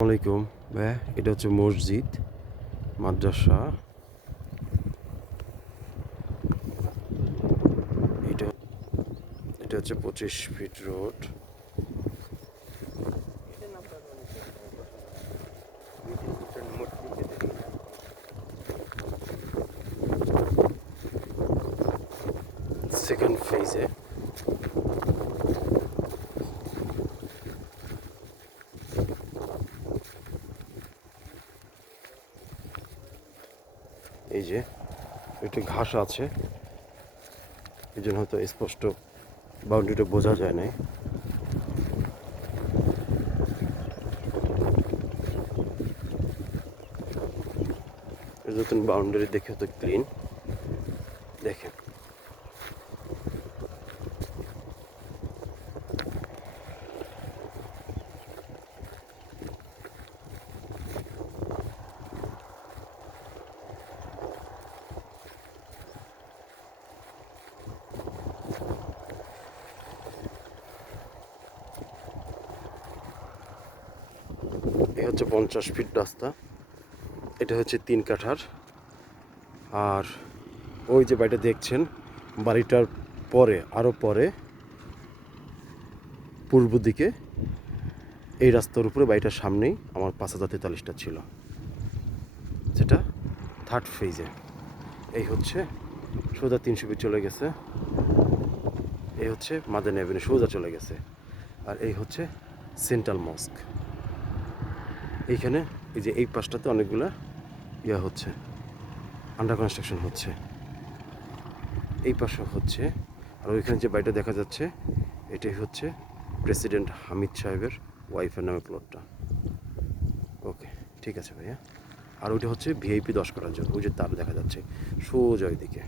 আসসালামাইকুম ভাইয়া। এটা হচ্ছে মসজিদ মাদ্রাসা। এটা এটা হচ্ছে পঁচিশ ফিট রোড। সেকেন্ড ফেজে এই যে, একটু ঘাস আছে। এই জন্য হয়তো স্পষ্ট বাউন্ডারিটা বোঝা যায় না নতুন বাউন্ডারি দেখে তো ক্লিন দেখেন। হচ্ছে পঞ্চাশ ফিট রাস্তা। এটা হচ্ছে তিন কাঠার। আর ওই যে বাড়িটা দেখছেন, বাড়িটার পরে আরও পরে, পূর্ব দিকে, এই রাস্তার উপরে বাড়িটার সামনেই আমার পাঁচ হাজার তেতাল্লিশটা ছিল। যেটা থার্ড ফেজে এই হচ্ছে সোজা তিনশো ফিট চলে গেছে। এই হচ্ছে মাদান অ্যাভিনিউ সোজা চলে গেছে। আর এই হচ্ছে সেন্ট্রাল মস্ক এইখানে এই যে এই পাশটাতে অনেকগুলা ইয়া হচ্ছে আন্ডার কনস্ট্রাকশন হচ্ছে। এই পাশে হচ্ছে, আর ওইখানে যে বাড়িটা দেখা যাচ্ছে, এটাই হচ্ছে প্রেসিডেন্ট হামিদ সাহেবের ওয়াইফের নামে প্লটটা ওকে ঠিক আছে ভাইয়া। আর ওইটা হচ্ছে ভিআইপি দশ করার জন্য, ওই যে তার দেখা যাচ্ছে, সোজা ওইদিকে।